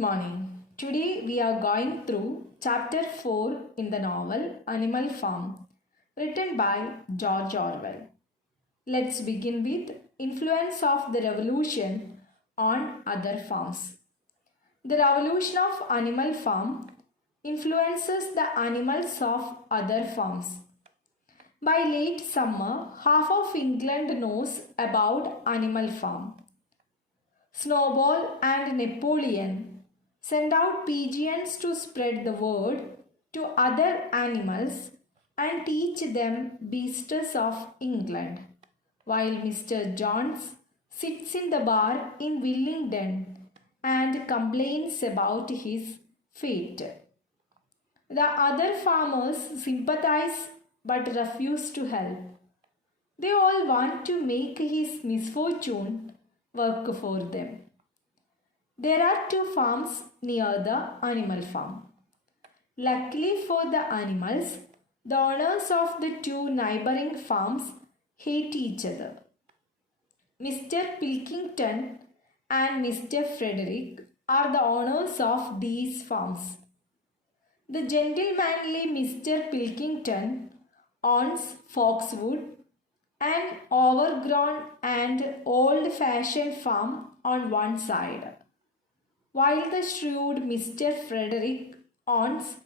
morning. Today we are going through chapter 4 in the novel Animal Farm, written by George Orwell. Let's begin with influence of the revolution on other farms. The revolution of Animal Farm influences the animals of other farms. By late summer, half of England knows about Animal Farm. Snowball and Napoleon sent out pigeons to spread the word to other animals and teach them beasts of England, while Mr. Jones sits in the bar in Willingdon and complains about his fate. The other farmers sympathize but refuse to help. They all want to make his misfortune work for them. There are two farms near the animal farm. Luckily for the animals, the owners of the two neighboring farms hate each other. Mr. Pilkington and Mr. Frederick are the owners of these farms. The gentlemanly Mr. Pilkington owns Foxwood, an overgrown and old-fashioned farm on one side, while the shrewd Mr. Frederick owns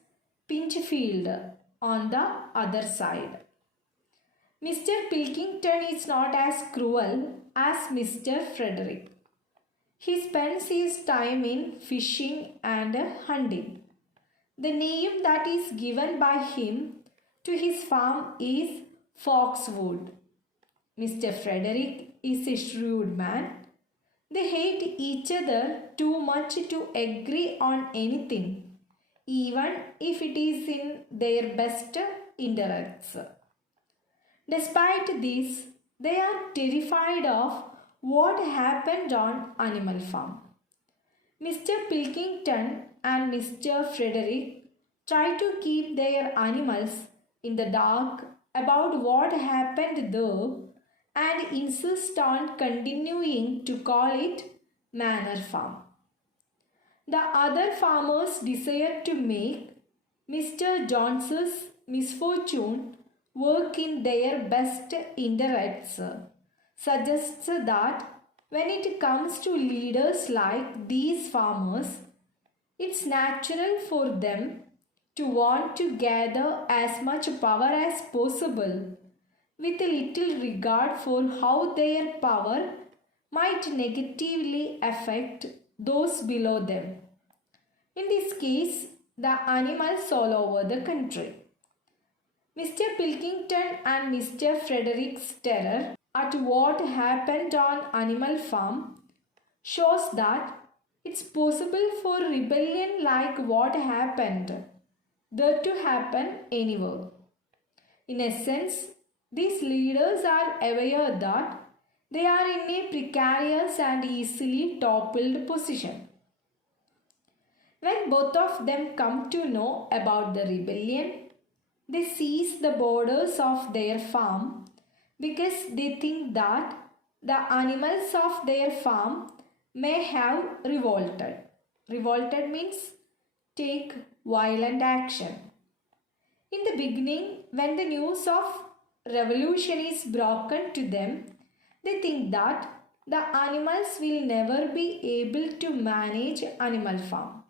Pinchfield on the other side. Mr. Pilkington is not as cruel as Mr. Frederick. He spends his time in fishing and hunting. The name that is given by him to his farm is Foxwood. Mr. Frederick is a shrewd man. They hate each other too much to agree on anything, even if it is in their best interests. Despite this, they are terrified of what happened on Animal Farm. Mr. Pilkington and Mr. Frederick try to keep their animals in the dark about what happened there and insist on continuing to call it Manor Farm. The other farmers desire to make Mr. Jones's misfortune work in their best interests, suggests that when it comes to leaders like these farmers, it's natural for them to want to gather as much power as possible, with a little regard for how their power might negatively affect those below them. In this case, the animals all over the country. Mr. Pilkington and Mr. Frederick's terror at what happened on Animal Farm shows that it's possible for rebellion like what happened there to happen anywhere. In essence, these leaders are aware that they are in a precarious and easily toppled position. When both of them come to know about the rebellion, they seize the borders of their farm because they think that the animals of their farm may have revolted. Revolted means take violent action. In the beginning, when the news of revolution is broken to them, they think that the animals will never be able to manage Animal Farm.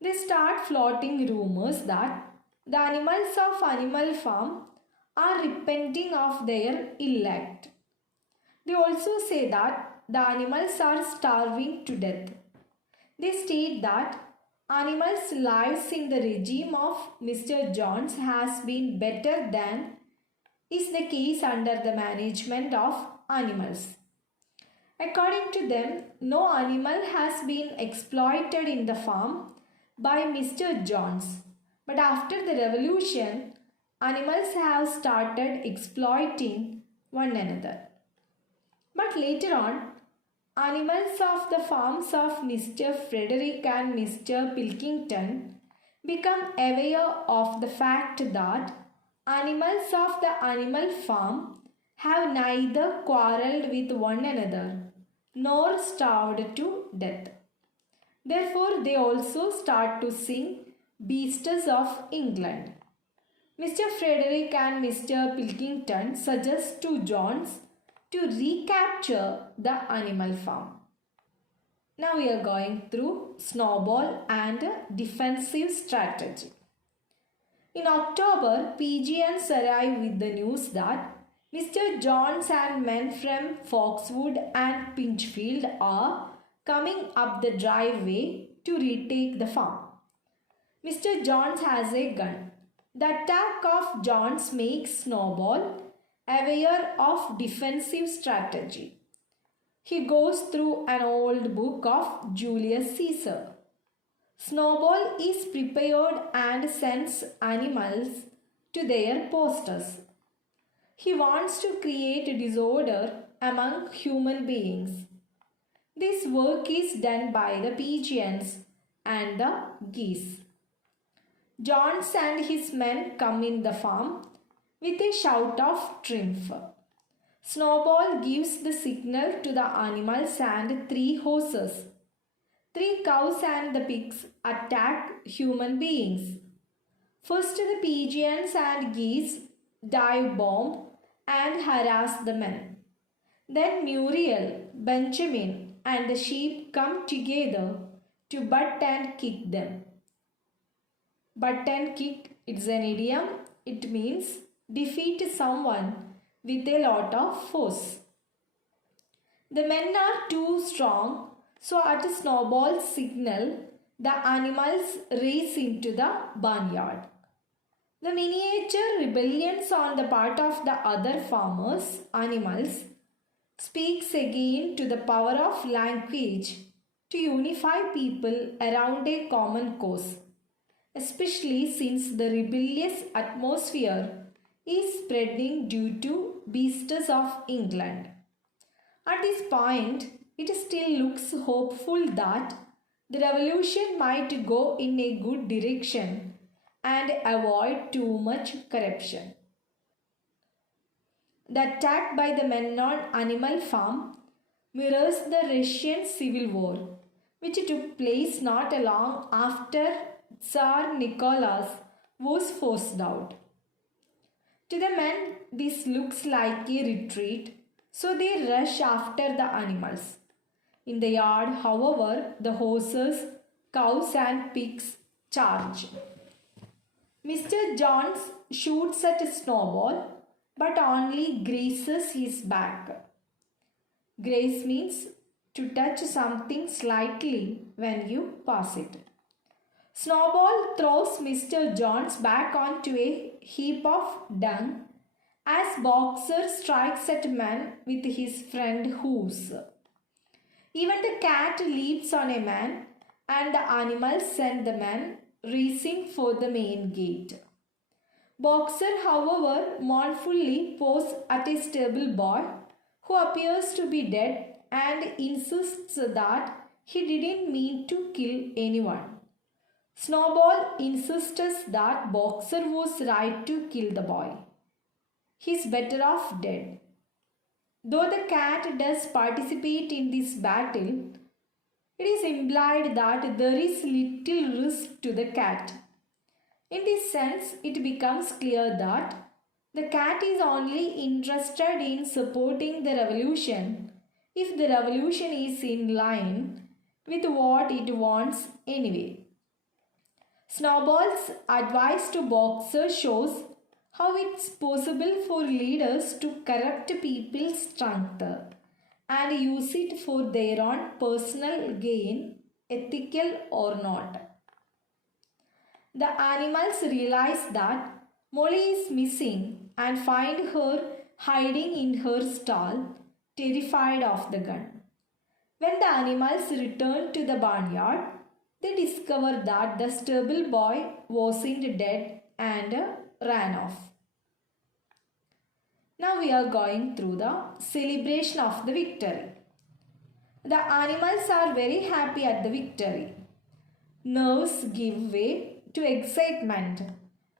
They start floating rumors that the animals of Animal Farm are repenting of their ill act. They also say that the animals are starving to death. They state that animals' lives in the regime of Mr. Jones has been better than is the case under the management of animals. According to them, no animal has been exploited in the farm by Mr. Jones. But after the revolution, animals have started exploiting one another. But later on, animals of the farms of Mr. Frederick and Mr. Pilkington become aware of the fact that animals of the animal farm have neither quarrelled with one another nor starved to death. Therefore, they also start to sing Beasts of England. Mr. Frederick and Mr. Pilkington suggest to Jones to recapture the animal farm. Now we are going through Snowball and defensive strategy. In October, pigeons arrive with the news that Mr. Jones and men from Foxwood and Pinchfield are coming up the driveway to retake the farm. Mr. Jones has a gun. The attack of Jones makes Snowball aware of defensive strategy. He goes through an old book of Julius Caesar. Snowball is prepared and sends animals to their posts. He wants to create disorder among human beings. This work is done by the pigeons and the geese. Jones and his men come in the farm with a shout of triumph. Snowball gives the signal to the animals and 3 horses. 3 cows and the pigs attack human beings. First, the pigeons and geese dive bomb and harass the men. Then Muriel, Benjamin and the sheep come together to butt and kick them. Butt and kick, it's an idiom. It means defeat someone with a lot of force. The men are too strong, so at Snowball's signal, the animals race into the barnyard. The miniature rebellions on the part of the other farmers' animals speaks again to the power of language to unify people around a common cause, especially since the rebellious atmosphere is spreading due to Beasts of England. At this point, it still looks hopeful that the revolution might go in a good direction and avoid too much corruption. The attack by the men on Animal Farm mirrors the Russian Civil War, which took place not long after Tsar Nicholas was forced out. To the men, this looks like a retreat, so they rush after the animals. In the yard, however, the horses, cows and pigs charge. Mr. Jones shoots at Snowball but only grazes his back. Graze means to touch something slightly when you pass it. Snowball throws Mr. Jones back onto a heap of dung as Boxer strikes at man with his front hoofs. Even the cat leaps on a man and the animals send the man racing for the main gate. Boxer, however, mournfully paws at a stable boy who appears to be dead and insists that he didn't mean to kill anyone. Snowball insists that Boxer was right to kill the boy. He's better off dead. Though the cat does participate in this battle, it is implied that there is little risk to the cat. In this sense, it becomes clear that the cat is only interested in supporting the revolution if the revolution is in line with what it wants anyway. Snowball's advice to Boxer shows how it's possible for leaders to corrupt people's strength and use it for their own personal gain, ethical or not. The animals realize that Molly is missing and find her hiding in her stall, terrified of the gun. When the animals return to the barnyard, they discover that the stable boy wasn't dead and ran off. Now we are going through the celebration of the victory. The animals are very happy at the victory. Nerves give way to excitement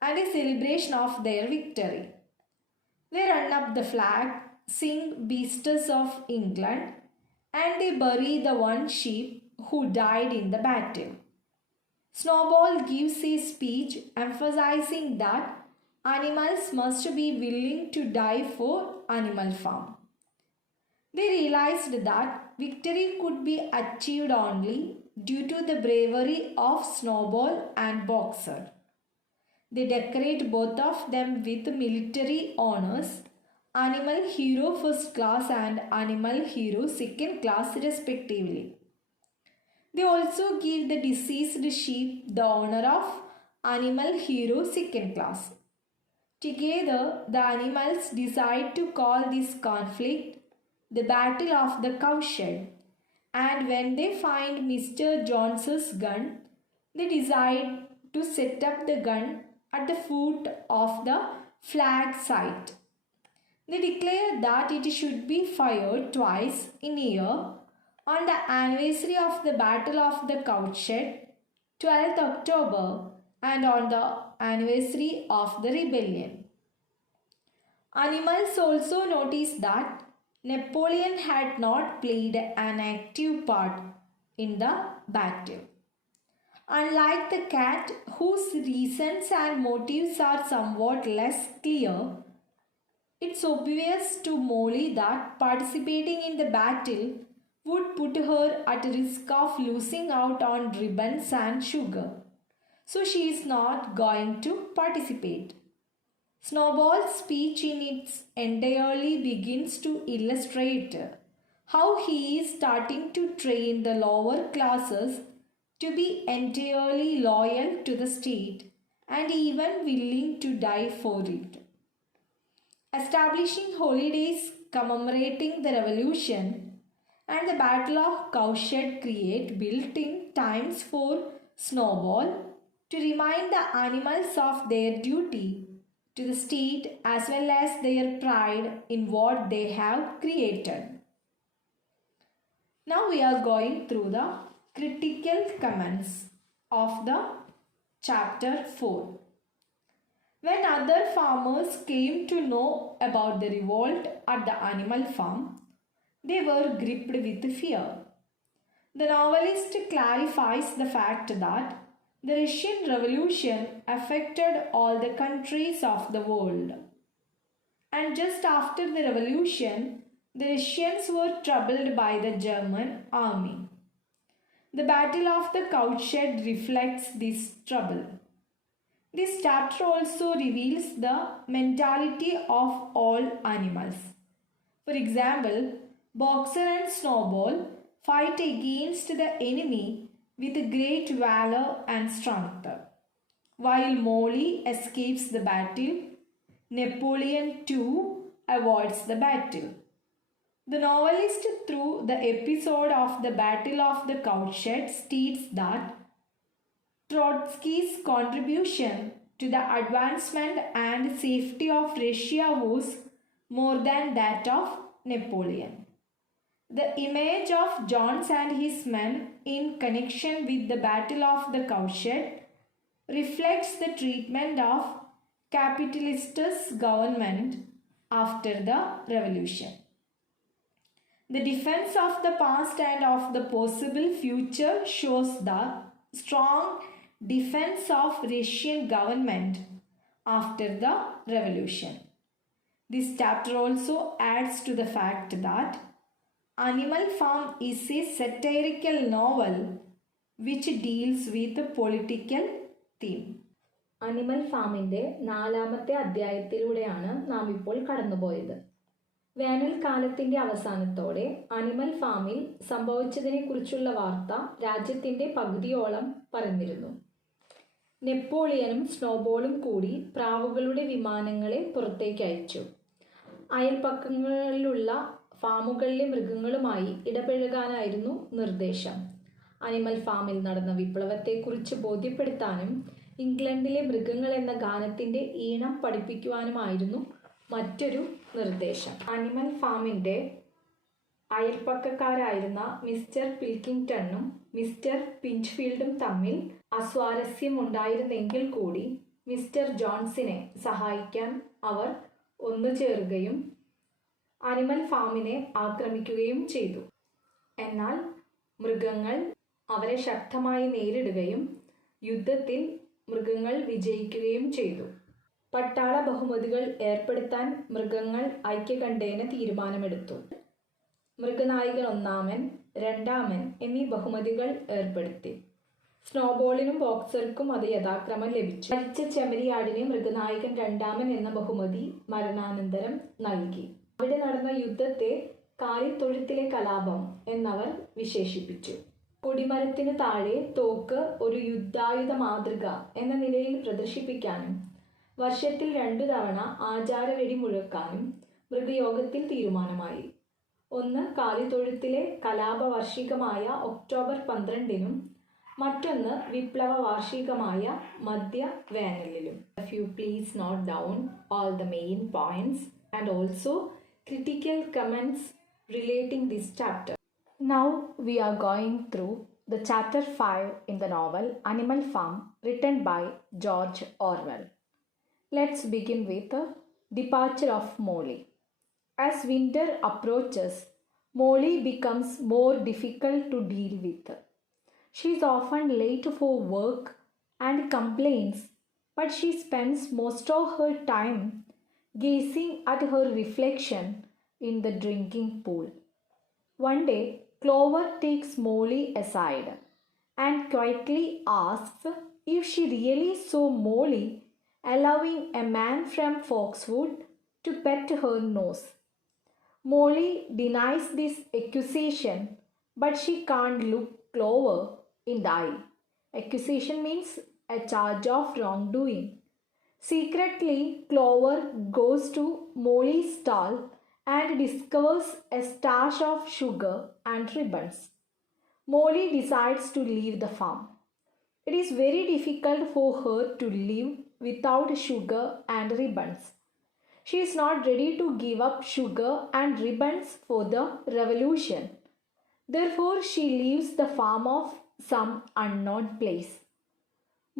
and a celebration of their victory. They run up the flag, sing Beasts of England, and they bury the one sheep who died in the battle. Snowball gives a speech emphasizing that animals must be willing to die for Animal Farm. They realized that victory could be achieved only due to the bravery of Snowball and Boxer. They decorate both of them with military honors, Animal Hero First Class and Animal Hero Second Class respectively. They also give the deceased sheep the honor of Animal Hero Second Class. Together, the animals decide to call this conflict the Battle of the Cowshed, and when they find Mr. Jones's gun, they decide to set up the gun at the foot of the flag site. They declare that it should be fired twice in a year on the anniversary of the Battle of the Cowshed, 12th October, and on the anniversary of the rebellion. Animals also notice that Napoleon had not played an active part in the battle. Unlike the cat, whose reasons and motives are somewhat less clear, it's obvious to Molly that participating in the battle would put her at risk of losing out on ribbons and sugar, so she is not going to participate. Snowball's speech in its entirely begins to illustrate how he is starting to train the lower classes to be entirely loyal to the state and even willing to die for it. Establishing holidays commemorating the revolution and the Battle of Cowshed create built-in times for Snowball to remind the animals of their duty to the state as well as their pride in what they have created. Now we are going through the critical comments of the chapter 4. When other farmers came to know about the revolt at the Animal Farm, they were gripped with fear. The novelist clarifies the fact that the Russian Revolution affected all the countries of the world. And just after the revolution, the Russians were troubled by the German army. The Battle of the Cowshed reflects this trouble. This chapter also reveals the mentality of all animals. For example, Boxer and Snowball fight against the enemy with great valor and strength. While Molly escapes the battle, Napoleon too avoids the battle. The novelist, through the episode of the Battle of the Cowshed, states that Trotsky's contribution to the advancement and safety of Russia was more than that of Napoleon. The image of Jones and his men in connection with the Battle of the Cowshed reflects the treatment of capitalist government after the revolution. The defense of the past and of the possible future shows the strong defense of Russian government after the revolution. This chapter also adds to the fact that Animal Farm is a satirical novel which deals with a political theme. Animal ഫാമിൻ്റെ 4-ാമത്തെ അധ്യായത്തിലൂടെയാണ് നാം ഇപ്പോൾ കടന്നുപോയത്. വേനൽക്കാലത്തിൻ്റെ അവസാനത്തോടെ animal ഫാമിൽ സംഭവിച്ചതിനെക്കുറിച്ചുള്ള വാർത്ത രാജ്യത്തിൻ്റെ പകുതിയോളം പരന്നിരുന്നു. നെപ്പോളിയനും സ്നോബോളും കൂടി പ്രാവുകളുടെ വിമാനങ്ങളെ പുറത്തേക്ക് അയച്ചു. അയൽപ്പക്കങ്ങളിലുള്ള ഫാമുകളിലെ മൃഗങ്ങളുമായി ഇടപഴകാനായിരുന്നു നിർദ്ദേശം. അനിമൽ ഫാമിൽ നടന്ന വിപ്ലവത്തെക്കുറിച്ച് ബോധ്യപ്പെടുത്താനും ഇംഗ്ലണ്ടിലെ മൃഗങ്ങൾ എന്ന ഗാനത്തിൻ്റെ ഈണം പഠിപ്പിക്കുവാനുമായിരുന്നു മറ്റൊരു നിർദ്ദേശം. അനിമൽ ഫാമിൻ്റെ അയൽപ്പക്കക്കാരായിരുന്ന മിസ്റ്റർ പിൽക്കിങ്ടണും മിസ്റ്റർ പിഞ്ച്ഫീൽഡും തമ്മിൽ അസ്വാരസ്യമുണ്ടായിരുന്നെങ്കിൽ കൂടി മിസ്റ്റർ ജോൺസിനെ സഹായിക്കാൻ അവർ ഒന്നുചേരുകയും അനിമൽ ഫാമിനെ ആക്രമിക്കുകയും ചെയ്തു. എന്നാൽ മൃഗങ്ങൾ അവരെ ശക്തമായി നേരിടുകയും യുദ്ധത്തിൽ മൃഗങ്ങൾ വിജയിക്കുകയും ചെയ്തു. പട്ടാള ബഹുമതികൾ ഏർപ്പെടുത്താൻ മൃഗങ്ങൾ ഐക്യകണ്ഠേന തീരുമാനമെടുത്തു. മൃഗനായകൻ ഒന്നാമൻ, രണ്ടാമൻ എന്നീ ബഹുമതികൾ ഏർപ്പെടുത്തി. സ്നോബോളിനും ബോക്സർക്കും അത് യഥാക്രമം ലഭിച്ചു. മരിച്ച ചെമ്മരിയാടിന് മൃഗനായകൻ രണ്ടാമൻ എന്ന ബഹുമതി മരണാനന്തരം നൽകി. അവിടെ നടന്ന യുദ്ധത്തെ കാലിത്തൊഴുത്തിലെ കലാപം എന്നവർ വിശേഷിപ്പിച്ചു. കൊടിമരത്തിന് താഴെ തോക്ക് ഒരു യുദ്ധായുധ മാതൃക എന്ന നിലയിൽ പ്രദർശിപ്പിക്കാനും വർഷത്തിൽ 2 തവണ ആചാരവെടി മുഴക്കാനും മൃഗയോഗത്തിൽ തീരുമാനമായി. ഒന്ന് കാലിത്തൊഴുത്തിലെ കലാപ വാർഷികമായ ഒക്ടോബർ 12-നും മറ്റൊന്ന് വിപ്ലവ വാർഷികമായ മധ്യ വേനലിലും. If you please note down all the main points and also critical comments relating this chapter. Now we are going through the chapter 5 in the novel Animal Farm, written by George Orwell. Let's begin with the departure of Molly. As winter approaches, Molly becomes more difficult to deal with. She is often late for work and complains, but she spends most of her time gazing at her reflection in the drinking pool. One day, Clover takes Molly aside and quietly asks if she really saw Molly allowing a man from Foxwood to pet her nose. Molly denies this accusation, but she can't look Clover in the eye. Accusation means a charge of wrongdoing. Secretly, Clover goes to Molly's stall and discovers a stash of sugar and ribbons. Molly decides to leave the farm. It is very difficult for her to live without sugar and ribbons. She is not ready to give up sugar and ribbons for the revolution. Therefore, she leaves the farm of some unknown place.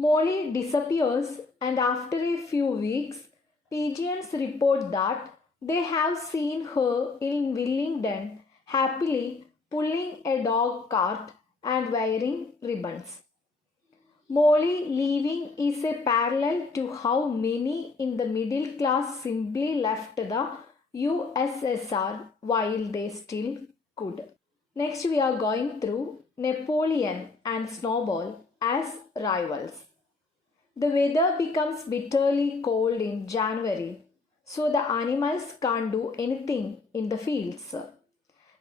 Molly disappears, and after a few weeks, pigeons report that they have seen her in Willingdon happily pulling a dog cart and wearing ribbons. Molly leaving is a parallel to how many in the middle class simply left the USSR while they still could. Next, we are going through Napoleon and Snowball as rivals. The weather becomes bitterly cold in January, so the animals can't do anything in the fields.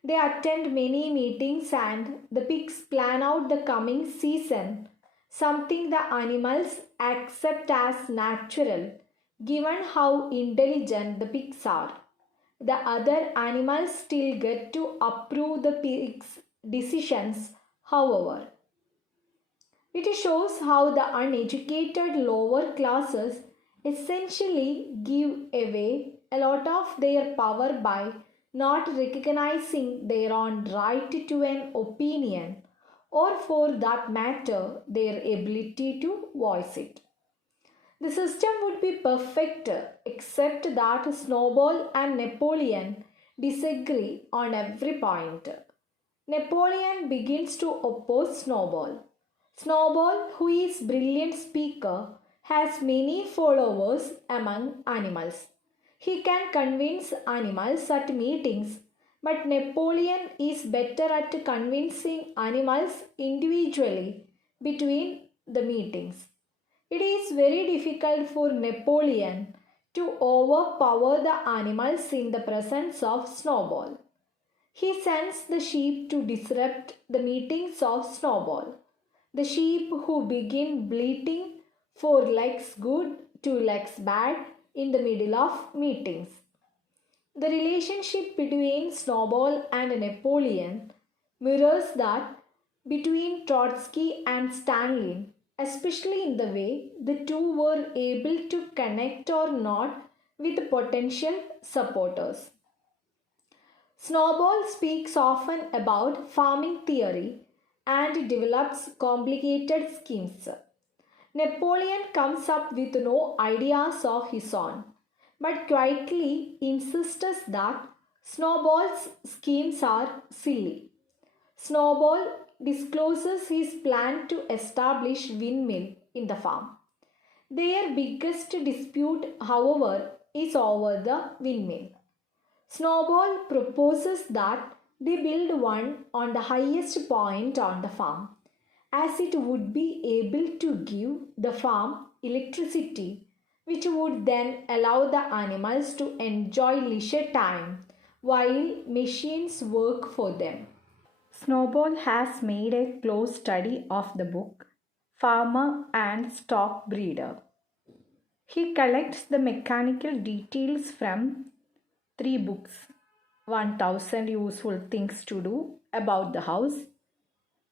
They attend many meetings and the pigs plan out the coming season, something the animals accept as natural given how intelligent the pigs are. The other animals still get to approve the pigs' decisions, however. It shows how the uneducated lower classes essentially give away a lot of their power by not recognizing their own right to an opinion, or for that matter, their ability to voice it. The system would be perfect except that Snowball and Napoleon disagree on every point. Napoleon begins to oppose Snowball. Snowball, who is a brilliant speaker, has many followers among animals. He can convince animals at meetings, but Napoleon is better at convincing animals individually between the meetings. It is very difficult for Napoleon to overpower the animals in the presence of Snowball. He sends the sheep to disrupt the meetings of Snowball. The sheep who begin bleating 4 legs good, 2 legs bad in the middle of meetings. The relationship between Snowball and Napoleon mirrors that between Trotsky and Stalin, especially in the way the two were able to connect or not with potential supporters. Snowball speaks often about farming theory and develops complicated schemes. Napoleon comes up with no ideas of his own, but quietly insists that Snowball's schemes are silly. Snowball discloses his plan to establish windmill in the farm. Their biggest dispute, however, is over the windmill. Snowball proposes that they build one on the highest point on the farm, as it would be able to give the farm electricity, which would then allow the animals to enjoy leisure time while machines work for them. Snowball has made a close study of the book Farmer and Stock Breeder. He collects the mechanical details from 3 books: 1000 Useful Things to Do About the House,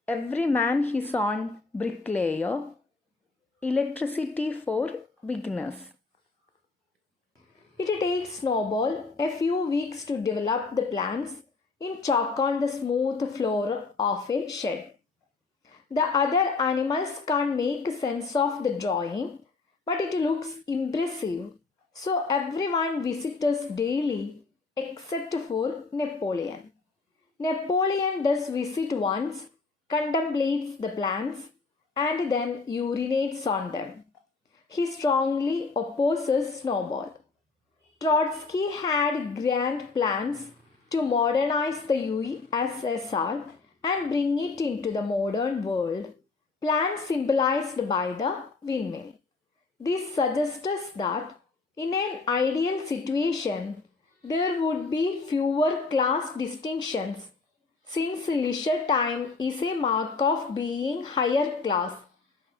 Every Man His Own Bricklayer, Electricity for Beginners. It takes Snowball a few weeks to develop the plans in chalk on the smooth floor of a shed. The other animals can't make sense of the drawing, but it looks impressive, so everyone visits us daily except for Napoleon. Napoleon does visit once, contemplates the plans, and then urinates on them. He strongly opposes Snowball. Trotsky had grand plans to modernize the USSR and bring it into the modern world, plans symbolized by the windmill. This suggests that in an ideal situation, there would be fewer class distinctions, since leisure time is a mark of being higher class.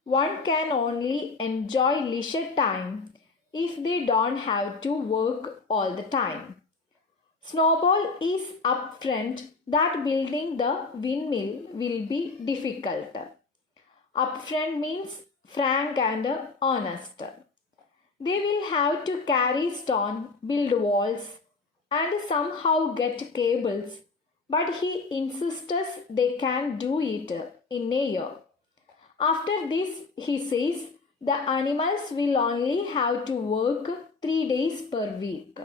One can only enjoy leisure time if they don't have to work all the time. Snowball is upfront that building the windmill will be difficult. Upfront means frank and honest. They will have to carry stone, build walls, and somehow get cables, but he insists they can do it in a year. After this, he says, the animals will only have to work 3 days per week.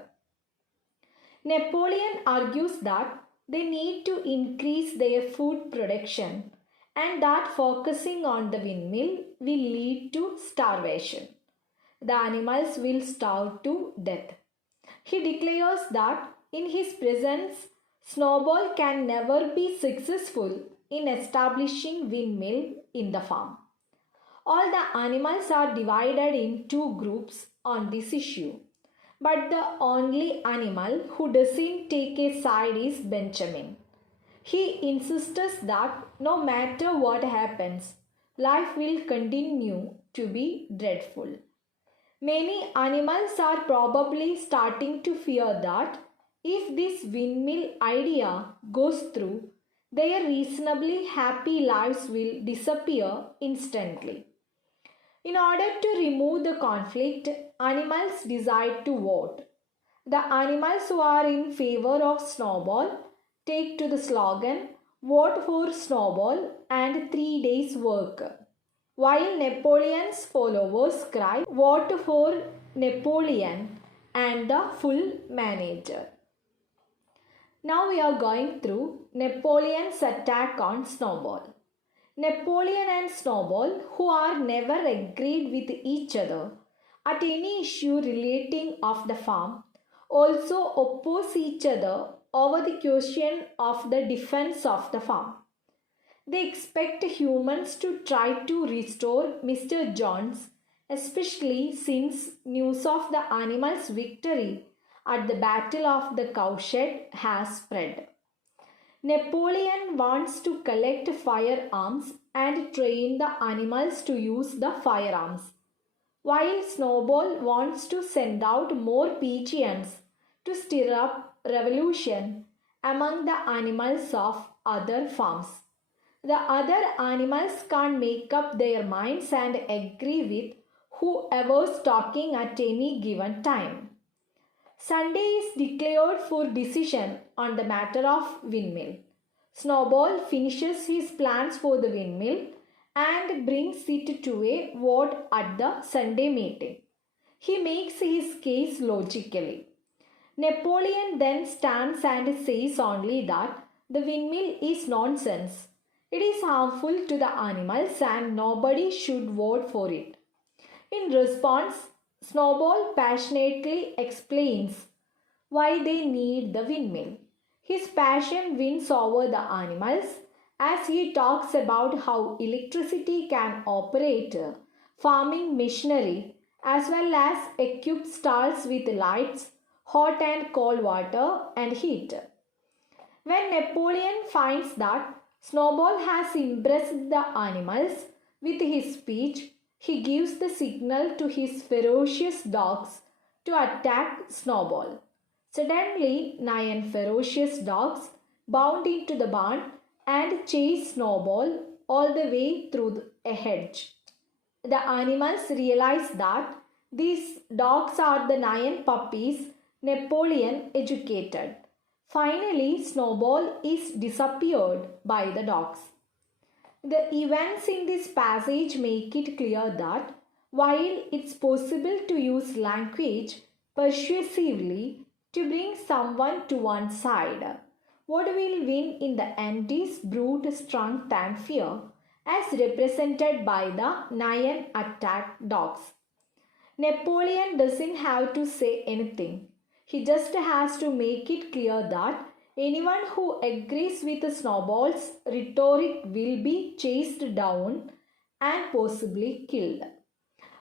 Napoleon argues that they need to increase their food production and that focusing on the windmill will lead to starvation. The animals will starve to death. He declares that in his presence, Snowball can never be successful in establishing windmill in the farm. All the animals are divided in 2 groups on this issue, but the only animal who doesn't take a side is Benjamin. He insists that no matter what happens, life will continue to be dreadful. Many animals are probably starting to fear that if this windmill idea goes through, their reasonably happy lives will disappear instantly. In order to remove the conflict, animals decide to vote. The animals who are in favor of Snowball take to the slogan, "Vote for Snowball and 3 days work," while Napoleon's followers cry, "Vote for Napoleon and the full manager." Now we are going through Napoleon's attack on Snowball. Napoleon and Snowball, who are never agreed with each other at any issue relating of the farm, also oppose each other over the question of the defense of the farm. They expect humans to try to restore Mr. Jones, especially since news of the animals' victory at the Battle of the Cowshed has spread. Napoleon wants to collect firearms and train the animals to use the firearms, while Snowball wants to send out more pigeons to stir up revolution among the animals of other farms. The other animals can't make up their minds and agree with whoever's talking at any given time. Sunday is declared for decision on the matter of windmill. Snowball finishes his plans for the windmill and brings it to a vote at the Sunday meeting. He makes his case logically. Napoleon then stands and says only that the windmill is nonsense. It is harmful to the animals and nobody should vote for it. In response, Snowball passionately explains why they need the windmill. His passion wins over the animals as he talks about how electricity can operate farming machinery as well as equip stalls with lights, hot and cold water, and heat. When Napoleon finds that Snowball has impressed the animals with his speech, he gives the signal to his ferocious dogs to attack Snowball. Suddenly, 9 ferocious dogs bound into the barn and chase Snowball all the way through a hedge. The animals realize that these dogs are the 9 puppies Napoleon educated. Finally, Snowball is disappeared by the dogs. The events in this passage make it clear that while it's possible to use language persuasively to bring someone to one side, what will win in the end is brute strength and fear, as represented by the 9 attacked dogs. Napoleon doesn't have to say anything. He just has to make it clear that anyone who agrees with Snowball's rhetoric will be chased down and possibly killed.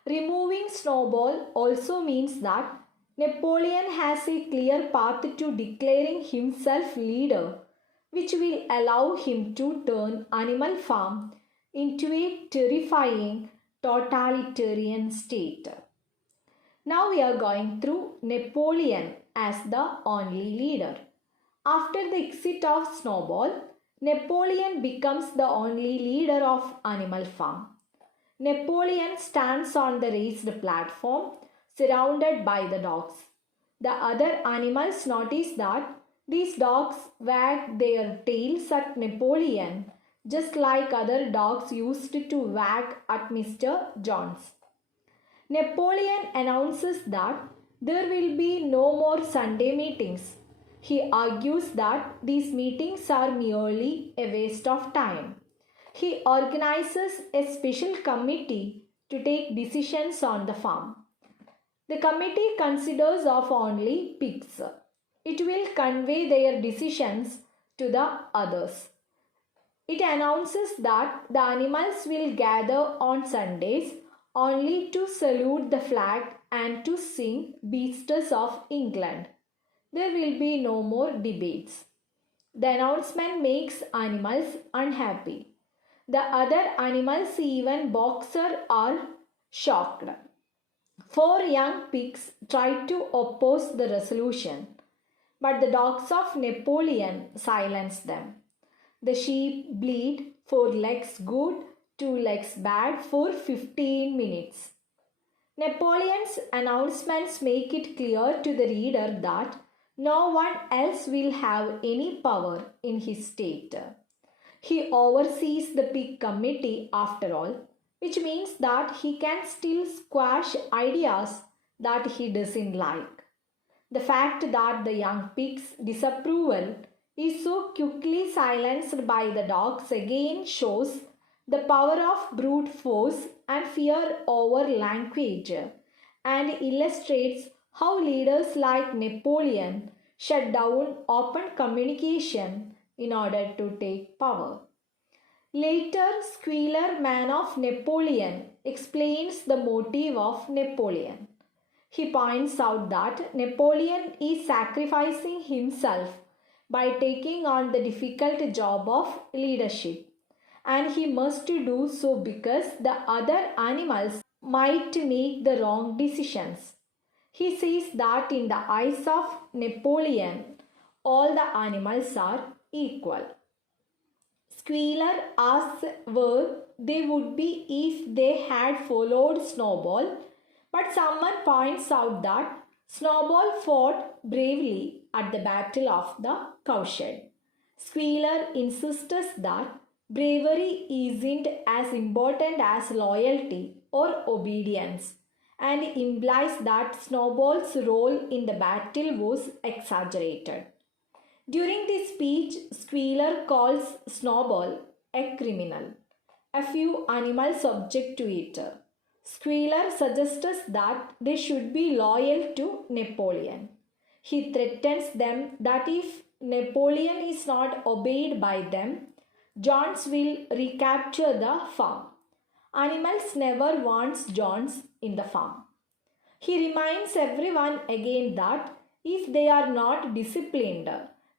Removing Snowball also means that Napoleon has a clear path to declaring himself leader, which will allow him to turn Animal Farm into a terrifying totalitarian state. Now we are going through Napoleon as the only leader. After the exit of Snowball, Napoleon becomes the only leader of Animal Farm. Napoleon stands on the raised platform surrounded by the dogs. The other animals notice that these dogs wag their tails at Napoleon just like other dogs used to wag at Mr. Jones. Napoleon announces that there will be no more Sunday meetings. He argues that these meetings are merely a waste of time. He organizes a special committee to take decisions on the farm. The committee considers of only pigs. It will convey their decisions to the others. It announces that the animals will gather on Sundays only to salute the flag and to sing Beasts of England. There will be no more debates. The announcement makes animals unhappy. The other animals, even Boxer, are shocked. 4 young pigs try to oppose the resolution, but the dogs of Napoleon silence them. The sheep bleed 4 legs good, 2 legs bad for 15 minutes. Napoleon's announcements make it clear to the reader that no one else will have any power in his state. He oversees the pig committee after all, which means that he can still squash ideas that he doesn't like. The fact that the young pig's disapproval is so quickly silenced by the dogs again shows the power of brute force and fear over language, and illustrates how leaders like Napoleon shut down open communication in order to take power. Later, Squealer, man of Napoleon, explains the motive of Napoleon. He points out that Napoleon is sacrificing himself by taking on the difficult job of leadership, and he must do so because the other animals might make the wrong decisions. He says that in the eyes of Napoleon, all the animals are equal. Squealer asks where they would be if they had followed Snowball, but someone points out that Snowball fought bravely at the Battle of the Cowshed. Squealer insists that bravery isn't as important as loyalty or obedience, and implies that Snowball's role in the battle was exaggerated. During this speech, Squealer calls Snowball a criminal. A few animals object to it. Squealer suggests that they should be loyal to Napoleon. He threatens them that if Napoleon is not obeyed by them, Jones will recapture the farm. Animals never want Jones in the farm. He reminds everyone again that if they are not disciplined,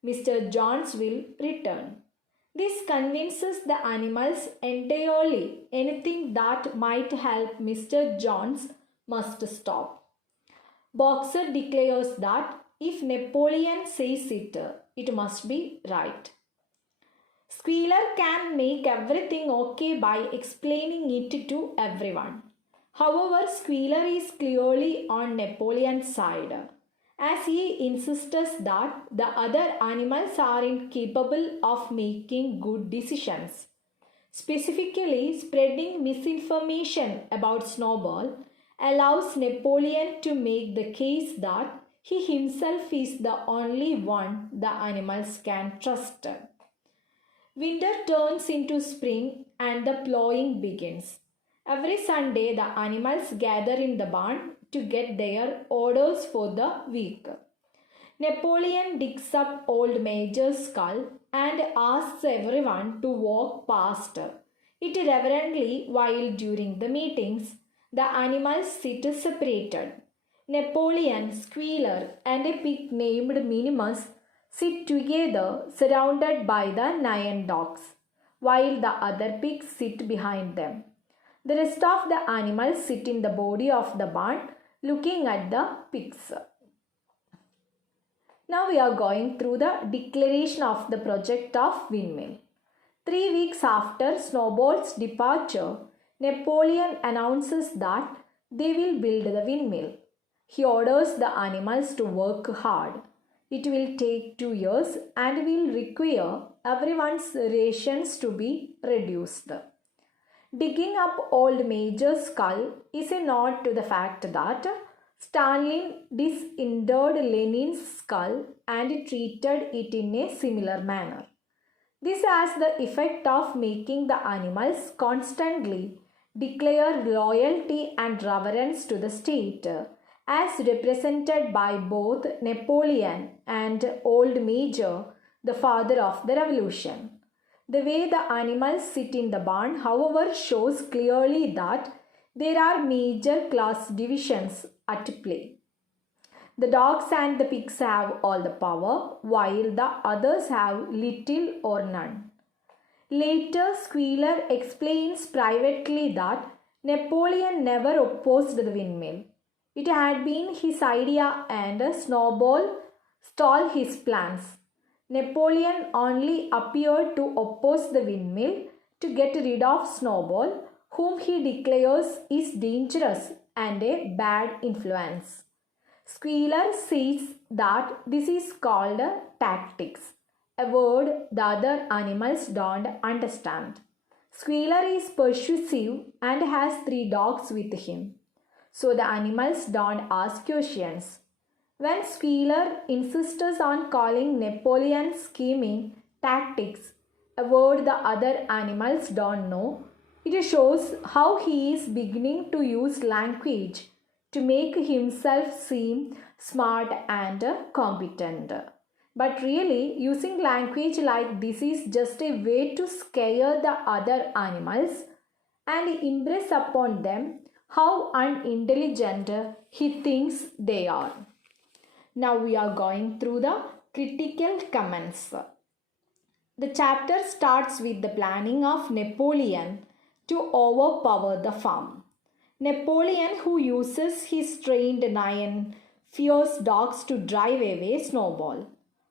Mr. Jones will return. This convinces the animals entirely anything that might help Mr. Jones must stop. Boxer declares that if Napoleon says it, it must be right. Squealer can make everything okay by explaining it to everyone. However, Squealer is clearly on Napoleon's side, as he insists that the other animals are incapable of making good decisions. Specifically, spreading misinformation about Snowball allows Napoleon to make the case that he himself is the only one the animals can trust. Winter turns into spring and the plowing begins. Every Sunday, the animals gather in the barn to get their orders for the week. Napoleon digs up old Major's skull and asks everyone to walk past it reverently while during the meetings, the animals sit separated. Napoleon, Squealer, and a pig named Minimus sit together surrounded by the 9 dogs, while the other pigs sit behind them. The rest of the animals sit in the body of the barn looking at the pigs. Now we are going through the declaration of the project of windmill. 3 weeks after Snowball's departure, Napoleon announces that they will build the windmill. He orders the animals to work hard. It will take 2 years and will require everyone's rations to be reduced. Digging up old Major's skull is a nod to the fact that Stalin disinterred Lenin's skull and treated it in a similar manner. This has the effect of making the animals constantly declare loyalty and reverence to the state, as represented by both Napoleon and Old Major, the father of the revolution. The way the animals sit in the barn, however, shows clearly that there are major class divisions at play. The dogs and the pigs have all the power, while the others have little or none. Later, Squealer explains privately that Napoleon never opposed the windmill. It had been his idea and Snowball stalled his plans. Napoleon only appeared to oppose the windmill to get rid of Snowball, whom he declares is dangerous and a bad influence. Squealer says that this is called tactics, a word the other animals don't understand. Squealer is persuasive and has 3 dogs with him, so the animals don't ask questions. When Squealer insists on calling Napoleon's scheming tactics, a word the other animals don't know, it shows how he is beginning to use language to make himself seem smart and competent. But really, using language like this is just a way to scare the other animals and impress upon them how unintelligent he thinks they are. Now we are going through the critical comments. The chapter starts with the planning of Napoleon to overpower the farm. Napoleon, who uses his trained 9 fierce dogs to drive away Snowball,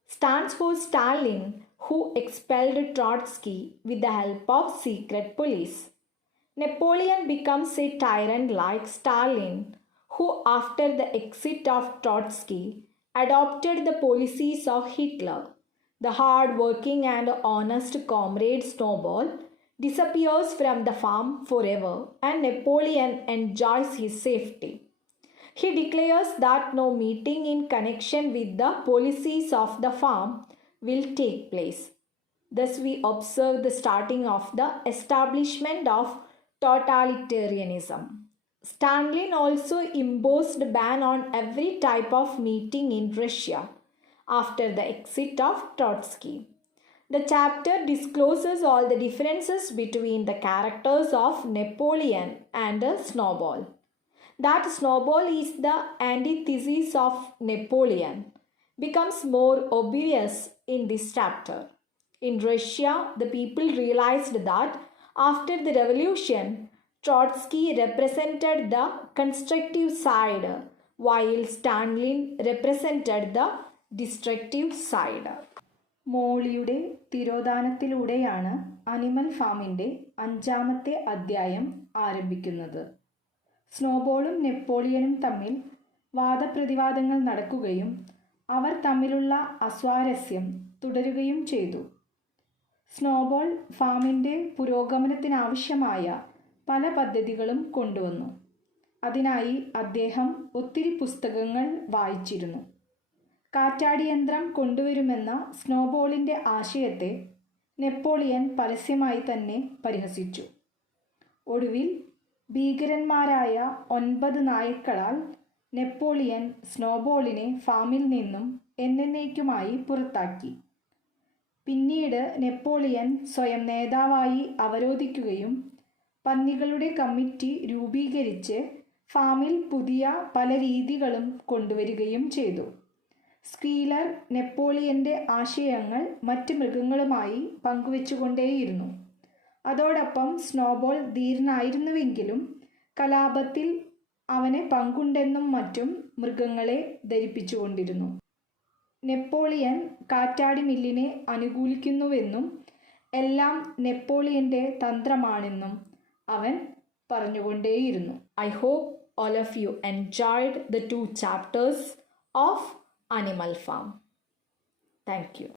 stands for Stalin, who expelled Trotsky with the help of secret police. Napoleon becomes a tyrant like Stalin, who after the exit of Trotsky adopted the policies of Hitler. The hard-working and honest comrade Snowball disappears from the farm forever and Napoleon enjoys his safety. He declares that no meeting in connection with the policies of the farm will take place. Thus, we observe the starting of the establishment of totalitarianism. Stalin also imposed a ban on every type of meeting in Russia after the exit of Trotsky. The chapter discloses all the differences between the characters of Napoleon and Snowball. That Snowball is the antithesis of Napoleon becomes more obvious in this chapter. In Russia, the people realized that after the revolution, Trotsky represented the constructive side, while Stalin represented the destructive side. മോളിയുടെ തിരോധാനത്തിലൂടെയാണ് animal ഫാമിൻ്റെ 5-ാമത്തെ അധ്യായം ആരംഭിക്കുന്നത്. സ്നോബോളും നെപ്പോളിയനും തമ്മിൽ വാദപ്രതിവാദങ്ങൾ നടക്കുകയും അവർ തമ്മിലുള്ള അസ്വാരസ്യം തുടരുകയും ചെയ്തു. സ്നോബോൾ ഫാമിൻ്റെ പുരോഗമനത്തിനാവശ്യമായ പല പദ്ധതികളും കൊണ്ടുവന്നു. അതിനായി അദ്ദേഹം ഒത്തിരി പുസ്തകങ്ങൾ വായിച്ചിരുന്നു. കാറ്റാടിയന്ത്രം കൊണ്ടുവരുമെന്ന സ്നോബോളിൻ്റെ ആശയത്തെ നെപ്പോളിയൻ പരസ്യമായി തന്നെ പരിഹസിച്ചു. ഒടുവിൽ ഭീകരന്മാരായ 9 നായ്ക്കളാൽ നെപ്പോളിയൻ സ്നോബോളിനെ ഫാമിൽ നിന്നും എന്നേക്കുമായി പുറത്താക്കി. പിന്നീട് നെപ്പോളിയൻ സ്വയം നേതാവായി അവരോധിക്കുകയും പന്നികളുടെ കമ്മിറ്റി രൂപീകരിച്ച് ഫാമിൽ പുതിയ പല രീതികളും കൊണ്ടുവരികയും ചെയ്തു. സ്ക്വീലർ നെപ്പോളിയൻ്റെ ആശയങ്ങൾ മറ്റ് മൃഗങ്ങളുമായി പങ്കുവെച്ചുകൊണ്ടേയിരുന്നു. അതോടൊപ്പം സ്നോബോൾ ധീരനായിരുന്നുവെങ്കിലും കലാപത്തിൽ അവന് പങ്കുണ്ടെന്നും മറ്റും മൃഗങ്ങളെ ധരിപ്പിച്ചുകൊണ്ടിരുന്നു. നെപ്പോളിയൻ കാറ്റാടി മില്ലിനെ അനുകൂലിക്കുന്നുവെന്നും എല്ലാം നെപ്പോളിയൻ്റെ തന്ത്രമാണെന്നും അവൻ പറഞ്ഞുകൊണ്ടേയിരുന്നു. I hope all of you enjoyed the 2 chapters of Animal Farm. Thank you.